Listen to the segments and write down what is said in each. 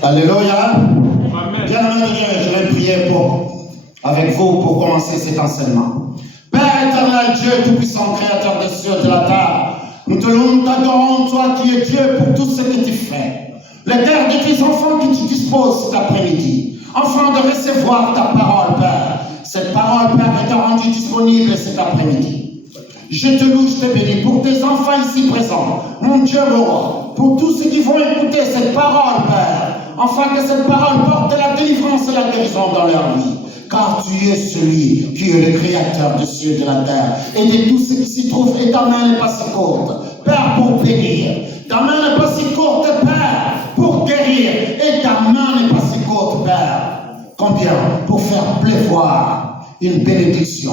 Alléluia. Amen. Bien-aimé de Dieu, je vais prier avec vous pour commencer cet enseignement. Père éternel, Dieu tout-puissant, créateur des cieux et de la terre, nous te louons, nous t'adorons, toi qui es Dieu, pour tout ce que tu fais. Les terres de tes enfants qui tu disposes cet après-midi, afin de recevoir ta parole, Père. Cette parole, Père, est rendue disponible cet après-midi. Je te loue, je te bénis pour tes enfants ici présents, mon Dieu, mon roi, pour tous ceux qui vont écouter cette parole, Père, afin que cette parole porte la délivrance et la guérison dans leur vie. Car tu es celui qui est le créateur des cieux et de la terre et de tout ce qui s'y trouve, et ta main n'est pas si courte, Père, pour bénir. Ta main n'est pas si courte, Père, pour guérir, et ta main n'est pas si courte, Père. Combien? Pour faire pleuvoir une bénédiction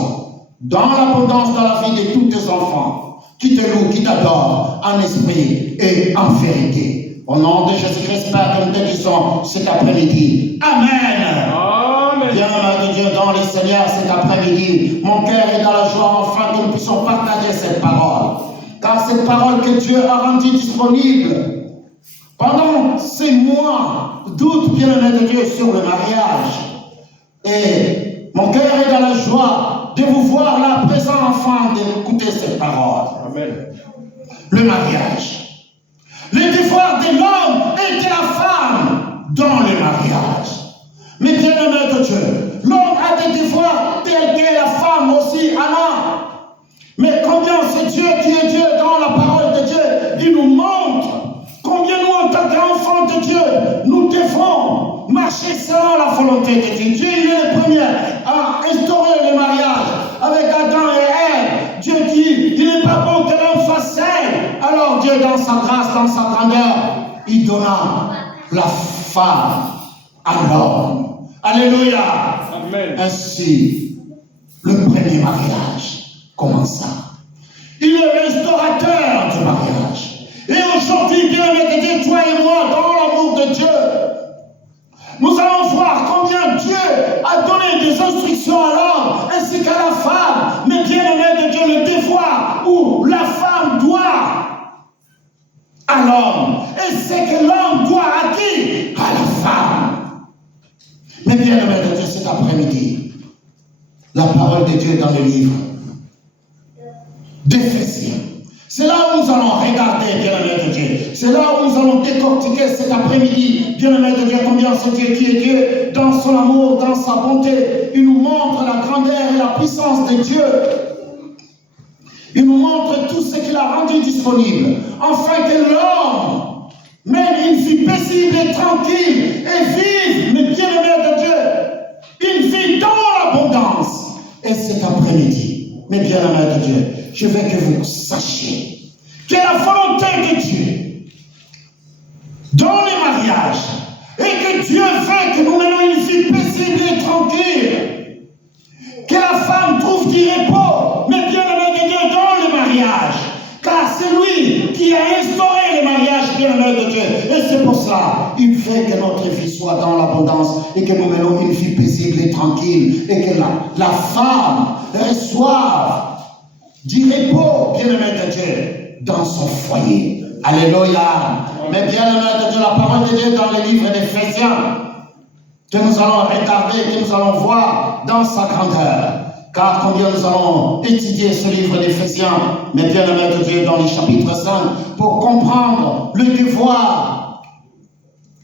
dans l'abondance dans la vie de tous tes enfants qui te louent, qui t'adorent en esprit et en vérité. Au nom de Jésus-Christ, Père, que nous te disons cet après-midi. Amen. Bien-aimé de Dieu dans le Seigneur cet après-midi, mon cœur est dans la joie enfin que nous puissions partager cette parole. Car cette parole que Dieu a rendue disponible pendant ces mois d'août, bien-aimé de Dieu, sur le mariage. Et mon cœur est dans la joie de vous voir là présent enfin d'écouter cette parole. Amen. Le mariage. Le devoir de l'homme et de la femme dans le mariage. Mais bien-aimé de Dieu, l'homme a des devoirs tels que la femme aussi en a. Mais combien c'est Dieu qui est Dieu dans la parole de Dieu, il nous montre combien nous en tant qu'enfants de Dieu, nous devons marcher selon la volonté de Dieu. Dieu, il est le premier à instaurer le mariage avec Adam et Ève. Dieu dit, il n'est pas bon que l'homme soit seul. Alors Dieu, dans sa grâce, dans sa grandeur, il donna la femme à l'homme. Alléluia. Amen. Ainsi, le premier mariage commença. Il est restaurateur du mariage. Et aujourd'hui, bien-aimé de Dieu, toi et moi, dans l'amour de Dieu, nous allons voir combien Dieu a donné des instructions à l'homme ainsi qu'à la femme. Mais bien-aimé de Dieu, le devoir où la femme doit à l'homme. Et c'est que l'homme doit à qui? À la femme. Mais bien-aimé de Dieu, cet après-midi, la parole de Dieu dans le livre d'Éphésiens. C'est là où nous allons regarder, bien-aimé de Dieu. C'est là où nous allons décortiquer cet après-midi, bien-aimé de Dieu, combien c'est Dieu qui est Dieu, dans son amour, dans sa bonté. Il nous montre la grandeur et la puissance de Dieu. Il nous montre tout ce qu'il a rendu disponible, afin que l'homme mène une vie paisible et tranquille, et vive, mais bien-aimé de Dieu, une vie dans l'abondance. Et cet après-midi, mes bien-aimés de Dieu, je veux que vous sachiez que la volonté de Dieu dans les mariages, et que Dieu veut que nous menions une vie paisible et tranquille, que la femme trouve du repos, mais bien-aimé de Dieu, dans le mariage. Car c'est lui qui a instauré le mariage, bien-aimé de Dieu. Et c'est pour cela, il veut que notre vie soit dans l'abondance et que nous menions une vie paisible et tranquille. Et que la femme reçoive du repos, bien-aimé de Dieu, dans son foyer. Alléluia. Mais bien-aimé de Dieu, la parole de Dieu dans le livre d'Éphésiens, que nous allons regarder, que nous allons voir dans sa grandeur. Car combien nous allons étudier ce livre d'Éphésiens, mais bien-aimé de Dieu, dans le chapitre 5, pour comprendre le devoir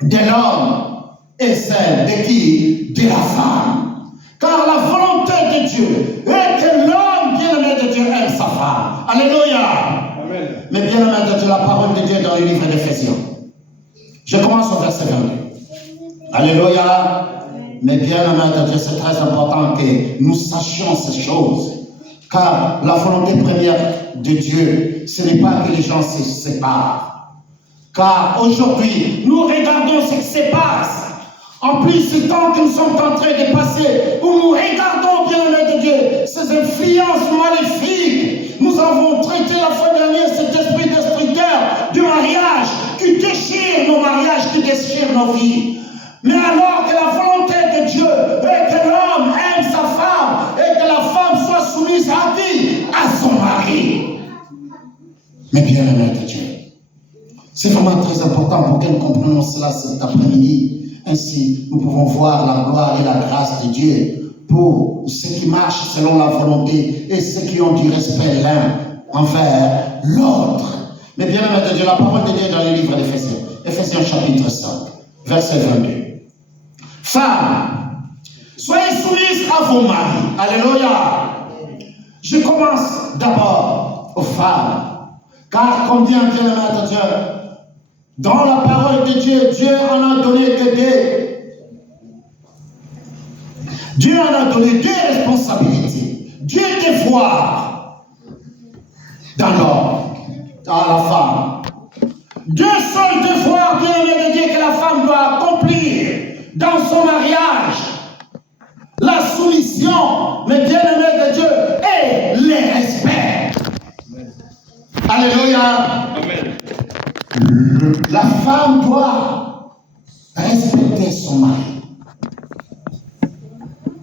de l'homme et celle de qui? De la femme. Car la volonté de Dieu est que l'homme, bien-aimé de Dieu, aime sa femme. Alléluia. Amen. Mais bien-aimé de Dieu, la parole de Dieu dans le livre d'Éphésiens. Je commence au verset 22. Alléluia. Mais bien-aimé de Dieu, c'est très important que nous sachions ces choses. Car la volonté première de Dieu, ce n'est pas que les gens se séparent. Car aujourd'hui, nous regardons ce qui se passe. En plus, ce temps que nous sommes en train de passer, où nous regardons, bien-aimé de Dieu, ces influences maléfiques. Nous avons traité la fois dernière cet esprit destructeur du mariage qui déchire nos mariages, qui déchire nos vies. Mais alors que la volonté de Dieu est que l'homme aime sa femme et que la femme soit soumise à qui? À son mari. Mais bien-aimé de Dieu, C'est vraiment très important pour que nous comprenions cela cet après-midi. Ainsi, nous pouvons voir la gloire et la grâce de Dieu pour ceux qui marchent selon la volonté et ceux qui ont du respect l'un envers l'autre. Mais bien aimé de Dieu, la parole de Dieu est dans le livre d'Éphésiens. Éphésiens chapitre 5, verset 22. Femmes, soyez soumises à vos maris. Alléluia. Je commence d'abord aux femmes. Car combien, bien aimé de Dieu, dans la parole de Dieu, Dieu en a donné que Dieu en a donné des responsabilités, Dieu devoirs dans l'homme, dans la femme. Deux seuls devoirs, bien aimé de Dieu, que la femme doit accomplir dans son mariage. La soumission, mais bien aimé de Dieu, et le respect. Alléluia. Amen. La femme doit respecter son mari.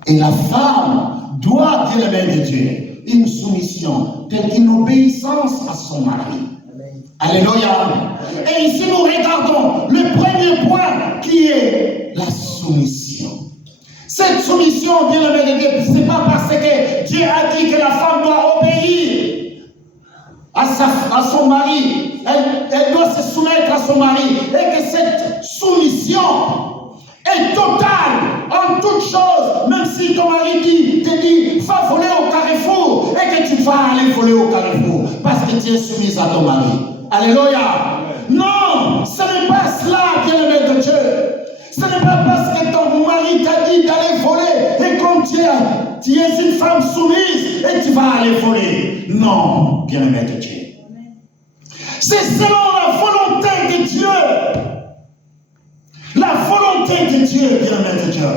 Et la femme doit, bien aimé de Dieu, une soumission, telle qu'une obéissance à son mari. Alléluia. Et ici nous regardons le premier point qui est la soumission. Cette soumission, bien aimé de Dieu, ce n'est pas parce que Dieu a dit que la femme doit obéir à son mari, elle doit se soumettre à son mari, et que cette soumission est totale en toutes choses. Même si ton mari te dit va voler au carrefour, et que tu vas aller voler au carrefour parce que tu es soumise à ton mari. Alléluia. Non, ce n'est pas cela, bien-aimé de Dieu. Ce n'est pas parce que ton mari t'a dit d'aller voler et comme tu es une femme soumise et tu vas aller voler. Non, bien-aimé de Dieu. C'est selon la volonté de Dieu. La volonté de Dieu, bien-aimé de Dieu.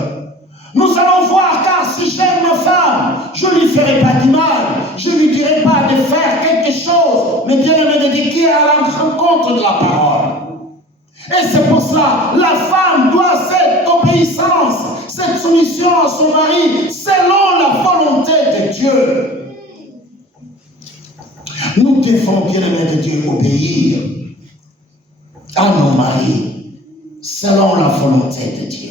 Nous allons voir, car si j'aime ma femme, je ne lui ferai pas du mal. Je ne lui dirai pas de faire quelque chose, mais bien-aimé de Dieu qui est à la rencontre de la parole. Et c'est pour cela, la femme doit cette obéissance, cette soumission à son mari, selon la volonté de Dieu. Nous devons, bien-aimés de Dieu, obéir à nos maris, selon la volonté de Dieu.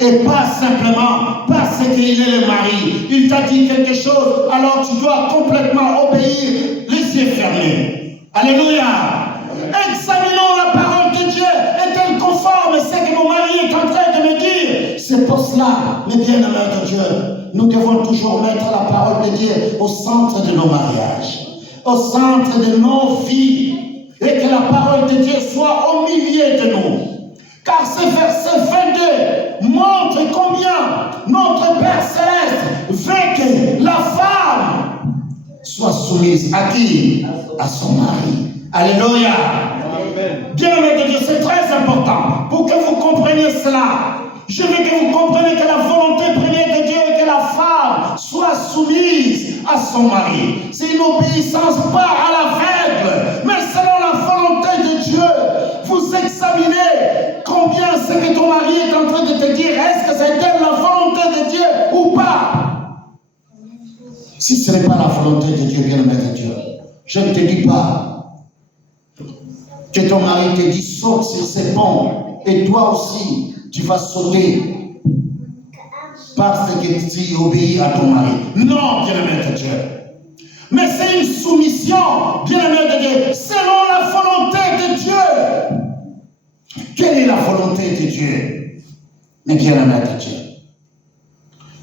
Et pas simplement parce qu'il est le mari. Il t'a dit quelque chose, alors tu dois complètement obéir, les yeux fermés. Alléluia. Examinons la parole de Dieu. Est-elle conforme à ce que mon mari est en train de me dire? C'est pour cela, mes bien-aimés de Dieu, nous devons toujours mettre la parole de Dieu au centre de nos mariages, au centre de nos vies, et que la parole de Dieu soit au milieu de nous. Car ce verset 22 montre combien notre Père Céleste veut que la femme soit soumise à qui? À son mari. Alléluia. Bien-aimés de Dieu, c'est très important pour que vous compreniez cela. Je veux que vous compreniez que la volonté première de Dieu est que la femme soit soumise à son mari. C'est une obéissance pas à l'aveugle, mais selon la volonté de Dieu. Vous examinez combien ce que ton mari est en train de te dire. Est-ce que c'est la volonté de Dieu ou pas? Si ce n'est pas la volonté de Dieu, bien-aimé de Dieu, je ne te dis pas que ton mari te dit saute sur ces ponts et toi aussi tu vas sauter parce que tu obéis à ton mari. Non, bien-aimé de Dieu. Mais c'est une soumission, bien-aimé de Dieu, selon la volonté de Dieu. Quelle est la volonté de Dieu? Mais bien-aimé de Dieu.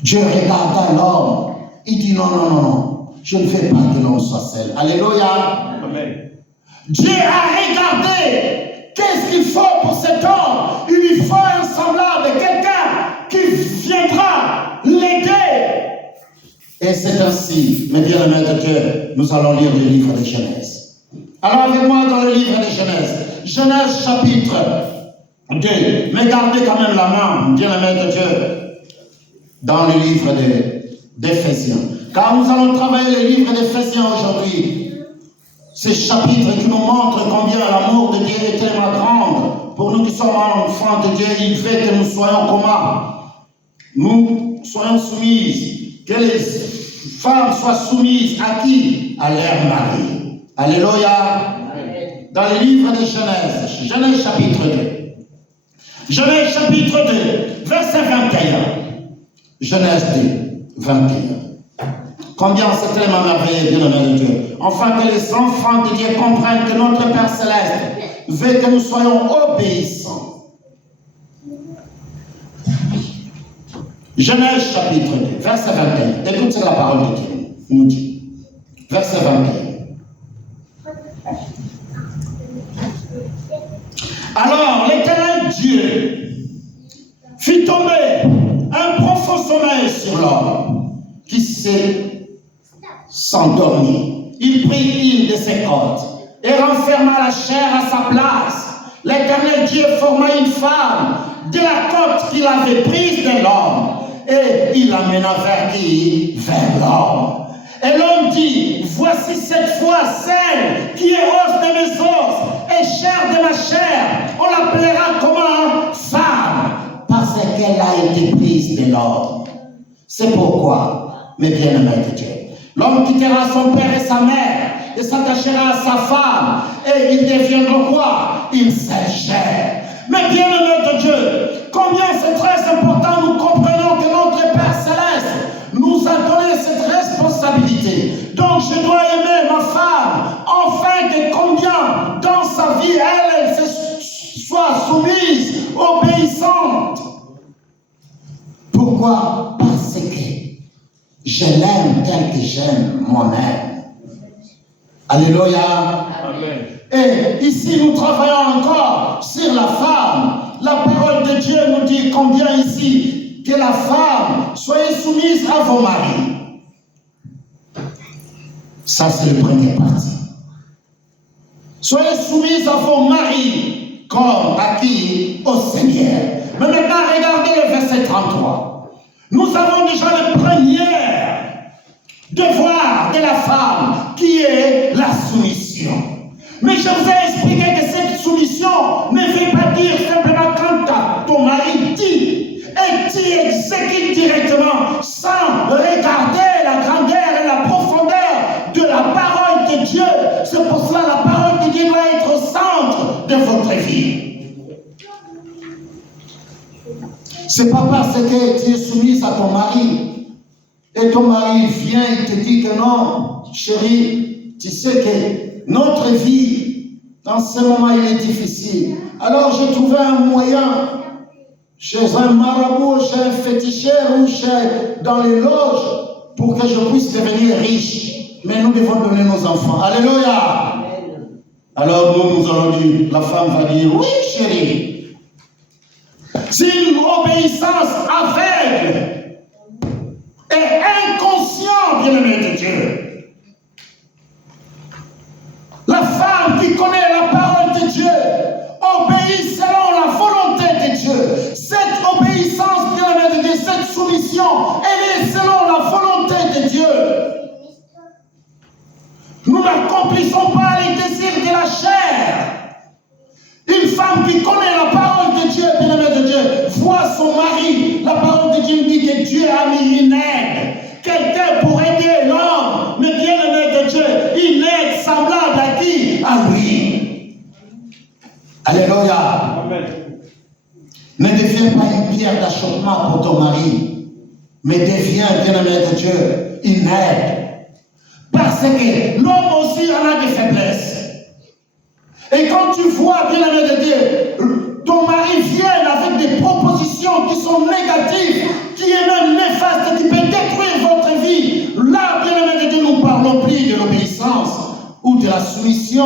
Dieu regarda l'homme. Il dit non. Je ne veux pas que l'homme soit seul. Alléluia. Amen. Dieu a regardé qu'est-ce qu'il faut pour cet homme. Il lui faut un semblable, quelqu'un qui viendra l'aider. Et c'est ainsi, mes bien-aimés de Dieu, nous allons lire le livre de Genèse. Alors avec moi dans le livre de Genèse. Genèse chapitre 2. Mais gardez quand même la main, bien-aimés de Dieu, dans le livre d'Éphésiens. Car nous allons travailler le livre d'Éphésiens aujourd'hui. Ces chapitres qui nous montrent combien l'amour de Dieu est tellement grand. Pour nous qui sommes enfants de Dieu, il fait que nous soyons comment? Nous soyons soumises. Que les femmes soient soumises à qui? À leur mari. Alléluia. dans le livre de Genèse, Genèse chapitre 2. Genèse chapitre 2, verset 21. Genèse 2, 21. Combien c'est tellement merveilleux, bien-aimé de Dieu. Enfin que les enfants de Dieu comprennent que notre Père Céleste veut que nous soyons obéissants. Genèse chapitre 2, verset 21. Écoute ce que la parole de Dieu nous dit. Verset 21. Alors l'Éternel Dieu fit tomber un profond sommeil sur l'homme qui s'est s'endormit. Il prit une de ses cordes et renferma la chair à sa place. L'Éternel Dieu forma une femme de la côte qu'il avait prise de l'homme et il l'amena vers qui? Vers l'homme. Et l'homme dit, voici cette fois celle qui est os de mes os et chair de ma chair. On l'appellera comment? Femme, parce qu'elle a été prise de l'homme. C'est pourquoi, mes bien-aimés de Dieu, l'homme quittera son père et sa mère et s'attachera à sa femme et ils deviendront quoi? Une seule chair. Mais bien-aimés de Dieu, combien c'est très important, nous comprenons que notre Père Céleste nous a donné cette responsabilité. Donc je dois aimer ma femme, afin que combien dans sa vie, elle soit soumise, obéissante. Pourquoi? Parce que je l'aime tel que j'aime moi-même. Alléluia. Amen. Et ici, nous travaillons encore sur la femme. La parole de Dieu nous dit combien ici que la femme, soyez soumise à vos maris. Ça, c'est le premier parti. Soyez soumise à vos maris, comme à qui? Au Seigneur. Mais maintenant, regardez le verset 33. Nous avons déjà le premier devoir de la femme, qui est la soumission. Mais je vous ai expliqué que cette soumission ne veut pas dire simplement quand ton mari dit, et tu exécutes directement sans regarder la grandeur et la profondeur de la parole de Dieu. C'est pour cela que la parole de Dieu doit être au centre de votre vie. C'est pas parce que tu es soumise à ton mari et ton mari vient et te dit que non, chérie, tu sais que notre vie, dans ce moment, il est difficile. Alors, j'ai trouvé un moyen chez un marabout, chez un féticheur ou dans les loges pour que je puisse devenir riche. Mais nous devons donner nos enfants. Alléluia. Alors, nous allons dire, la femme va dire, oui, chérie. C'est une obéissance aveugle et inconsciente, bien-aimé de Dieu. La femme qui connaît la parole de Dieu obéit selon la volonté de Dieu. Cette obéissance, bien-aimé de Dieu, cette soumission, elle est selon la volonté de Dieu. Nous n'accomplissons pas les désirs de la chair. Une femme qui connaît la parole de Dieu, bien-aimé de Dieu, voit son mari. La parole de Dieu dit que Dieu a mis une aide. Quelqu'un pour aider l'homme. Mais bien-aimé de Dieu, une aide semblable à qui? À lui. Alléluia. Amen. Ne deviens pas une pierre d'achoppement pour ton mari, mais deviens, bien-aimé de Dieu, une aide. Parce que l'homme aussi en a des faiblesses. Et quand tu vois, bien-aimé de Dieu, ton mari vient avec des propositions qui sont négatives, qui est même néfaste, qui peut détruire votre vie, là, bien-aimé de Dieu, nous ne parlons plus de l'obéissance ou de la soumission.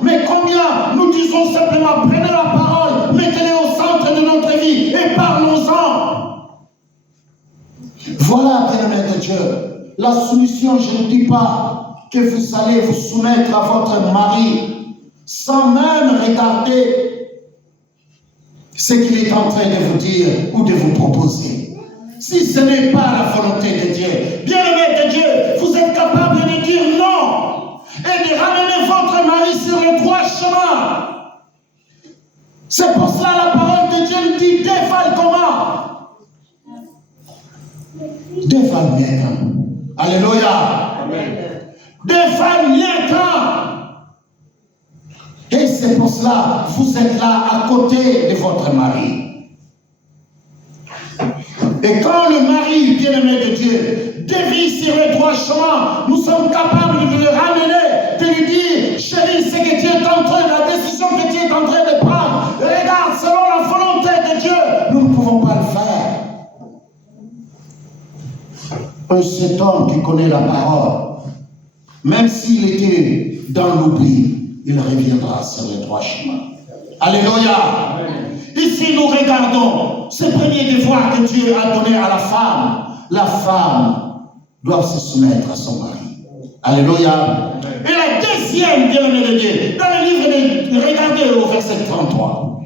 Mais combien nous disons simplement, prenez la parole, mettez-les au centre de notre vie et parlons-en. Voilà, bien-aimé de Dieu, la soumission, je ne dis pas que vous allez vous soumettre à votre mari sans même regarder ce qu'il est en train de vous dire ou de vous proposer. Si ce n'est pas la volonté de Dieu, bien-aimé de Dieu, vous êtes capable de dire non et de ramener votre mari sur le droit chemin. C'est pour cela la parole de Dieu nous dit dévale comment? Dévale bien quand. Alléluia. Amen. Dévale bien quand. Et c'est pour cela, vous êtes là à côté de votre mari. Et quand le mari, bien-aimé de Dieu, dévie sur le droit chemin, nous sommes capables de le ramener, de lui dire, chérie, ce que tu es en train, la décision que tu es en train de prendre, regarde, selon la volonté de Dieu, nous ne pouvons pas le faire. Cet homme qui connaît la parole, même s'il était dans l'oubli, il reviendra sur le droit chemin. Alléluia. Ici, nous regardons ce premier devoir que Dieu a donné à la femme. La femme doit se soumettre à son mari. Alléluia. Et la deuxième, bien-aimé de Dieu, dans le livre de, regardez au verset 33.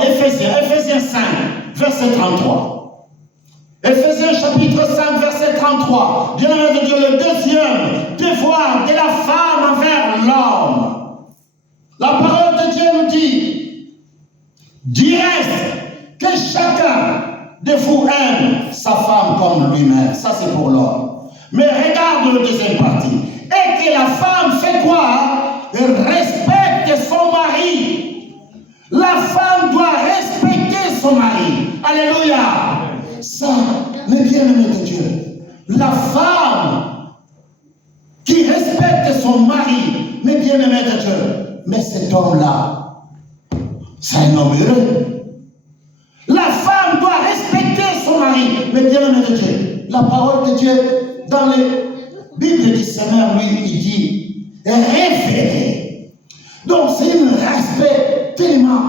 Éphésiens 5, verset 33. Éphésiens chapitre 5, verset 33. Bien-aimé de Dieu, le deuxième devoir de la femme envers l'homme. La parole de Dieu nous dit, du reste, que chacun de vous aime sa femme comme lui-même. Ça, c'est pour l'homme. Mais regarde le deuxième partie. Et que la femme fait quoi? Respecte son mari. La femme doit respecter son mari. Alléluia. Ça, mes bien-aimés de Dieu, la femme qui respecte son mari, mes bien-aimés de Dieu, mais cet homme-là, c'est un homme heureux. La femme doit respecter son mari. Mais bien aimé de Dieu, la parole de Dieu, dans la Bible du Seigneur, lui, il dit révérer. Donc c'est un respect tellement,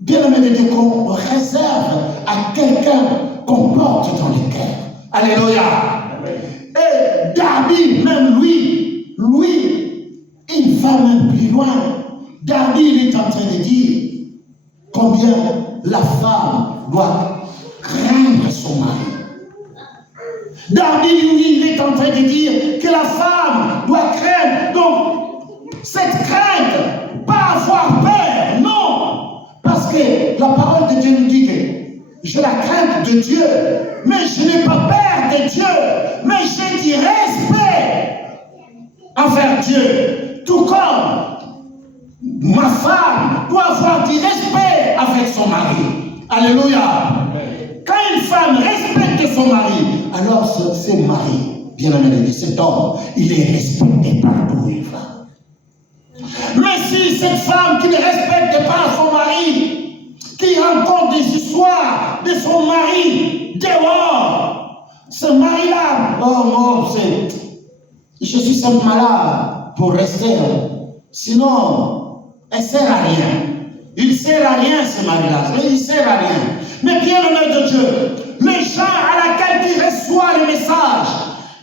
bien aimé de Dieu, qu'on réserve à quelqu'un qu'on porte dans les cœurs. Alléluia. Et David, même lui, il va même plus loin. David il est en train de dire combien la femme doit craindre son mari. David, lui, il est en train de dire que la femme doit craindre. Donc, cette crainte, pas avoir peur, non. Parce que la parole de Dieu nous dit que j'ai la crainte de Dieu, mais je n'ai pas peur de Dieu, mais j'ai du respect envers Dieu. Tout comme ma femme doit avoir du respect avec son mari. Alléluia. Quand une femme respecte son mari, alors ce mari, bien aimé, cet homme, il est respecté partout où il va. Mais si cette femme qui ne respecte pas son mari, qui rencontre des histoires de son mari dehors, ce mari-là, oh non, je suis simplement là pour rester. Sinon, elle ne sert à rien. Il ne sert à rien, ce mari-là. Il ne sert à rien. Mais bien aimé de Dieu, les gens à laquelle ils reçoivent les messages,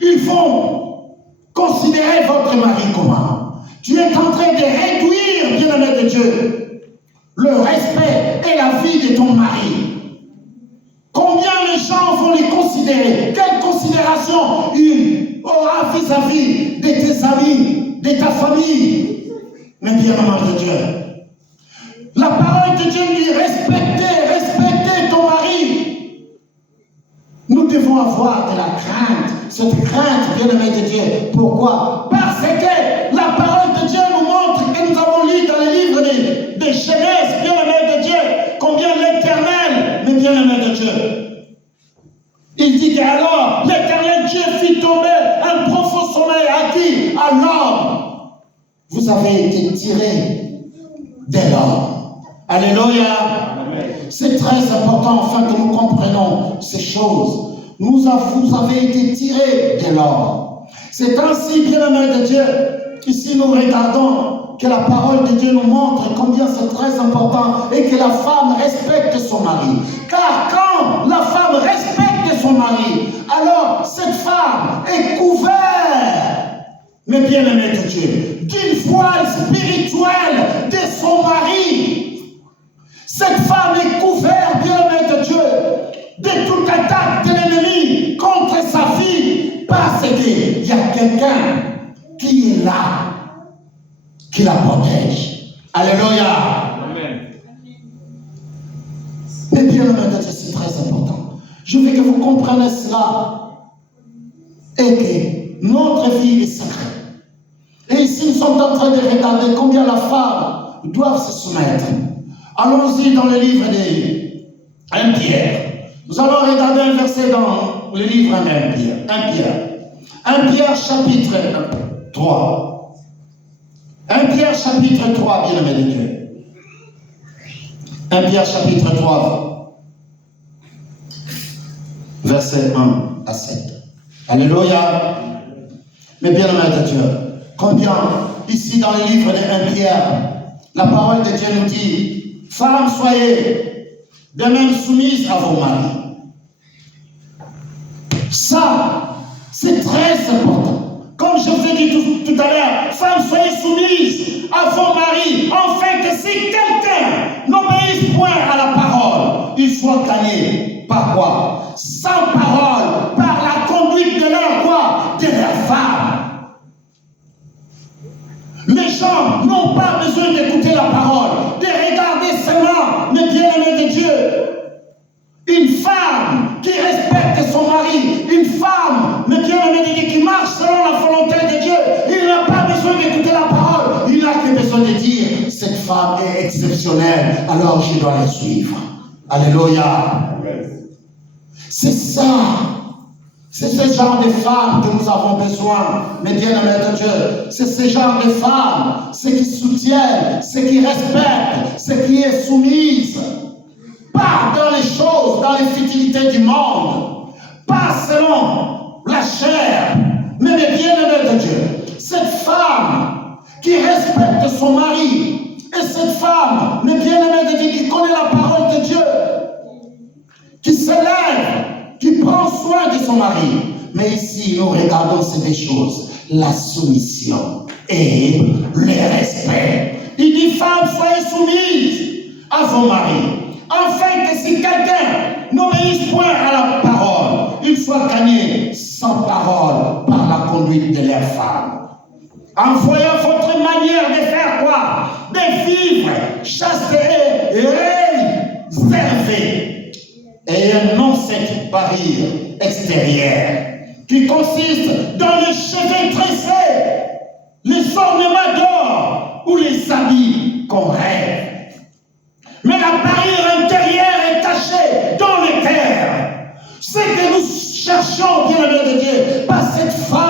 ils vont considérer votre mari comment? Tu es en train de réduire, bien aimé de Dieu, le respect et la vie de ton mari. Combien les gens vont les considérer? Quelle considération il aura vis-à-vis de tes amis, de ta famille? Mais bien aimé de Dieu, la parole de Dieu dit respectez ton mari. Nous devons avoir de la crainte, cette crainte, bien aimé de Dieu. Pourquoi? Parce que la parole de Dieu nous montre, que nous avons lu dans le livre de Genèse, bien aimé de Dieu, combien l'Éternel, mais bien aimé de Dieu, il dit qu'alors l'Éternel Dieu fit tomber un profond sommeil à qui? À l'homme. Vous avez été tirés de l'homme. Alléluia. C'est très important afin que nous comprenions ces choses. Vous avez été tirés de l'homme. C'est ainsi, bien-aimé de Dieu, qu'ici nous regardons que la parole de Dieu nous montre combien c'est très important et que la femme respecte son mari. Car quand la femme respecte son mari, alors cette femme est couverte, mais bien-aimé de Dieu, d'une voile spirituelle de son mari. Cette femme est couverte, bien-aimé de Dieu, de toute attaque de l'ennemi contre sa vie, parce qu'il y a quelqu'un qui est là, qui la protège. Alléluia. Amen. Mais bien-aimé de Dieu, c'est très important. Je veux que vous compreniez cela et que notre vie est sacrée. Et Et ici, nous sommes en train de regarder combien la femme doit se soumettre. Allons-y dans le livre de 1 Pierre. Nous allons regarder un verset dans le livre 1 Pierre. 1 Pierre chapitre 3. 1 Pierre chapitre 3, bien-aimé de Dieu. 1 Pierre chapitre 3, verset 1 à 7. Alléluia. Mais bien-aimé de Dieu, combien ici dans le livre de 1 Pierre, la parole de Dieu nous dit, femmes, soyez de même soumises à vos maris. Ça, c'est très important. Comme je vous ai dit tout à l'heure, femmes, soyez soumises à vos maris, afin que si quelqu'un n'obéisse point à la parole, il soit gagné. Par quoi? Sans parole, par la conduite de leur quoi? De leur femme. Les gens n'ont pas besoin d'écouter la parole, de regarder seulement, mais bien-aimé de Dieu. Une femme qui respecte son mari, une femme, mais bien-aimé de Dieu, qui marche selon la volonté de Dieu, il n'a pas besoin d'écouter la parole, il n'a que besoin de dire, cette femme est exceptionnelle, alors je dois la suivre. Alléluia. C'est ça. C'est ce genre de femmes que nous avons besoin, mes bien-aimés de Dieu. C'est ce genre de femmes, ceux qui soutiennent, ceux qui respectent, ceux qui est soumise. Pas dans les choses, dans les futilités du monde. Pas selon la chair, mais mes bien-aimés de Dieu. Cette femme qui respecte son mari, et cette femme, mes bien-aimés de Dieu, qui connaît la parole de Dieu, qui s'élève, qui prend soin de son mari. Mais ici, nous regardons ces deux choses, la soumission et le respect. Il dit, femmes, soyez soumises à vos maris, afin que si quelqu'un n'obéisse point à la parole, il soit gagné sans parole par la conduite de leur femme. En voyant votre manière de faire quoi? De vivre chaste et réservée. Et un non cette barrière extérieure qui consiste dans les cheveux tressés, les ornements d'or ou les habits qu'on rêve. Mais la barrière intérieure est cachée dans le cœur. Ce que nous cherchons, bien-aimés de Dieu, pas cette femme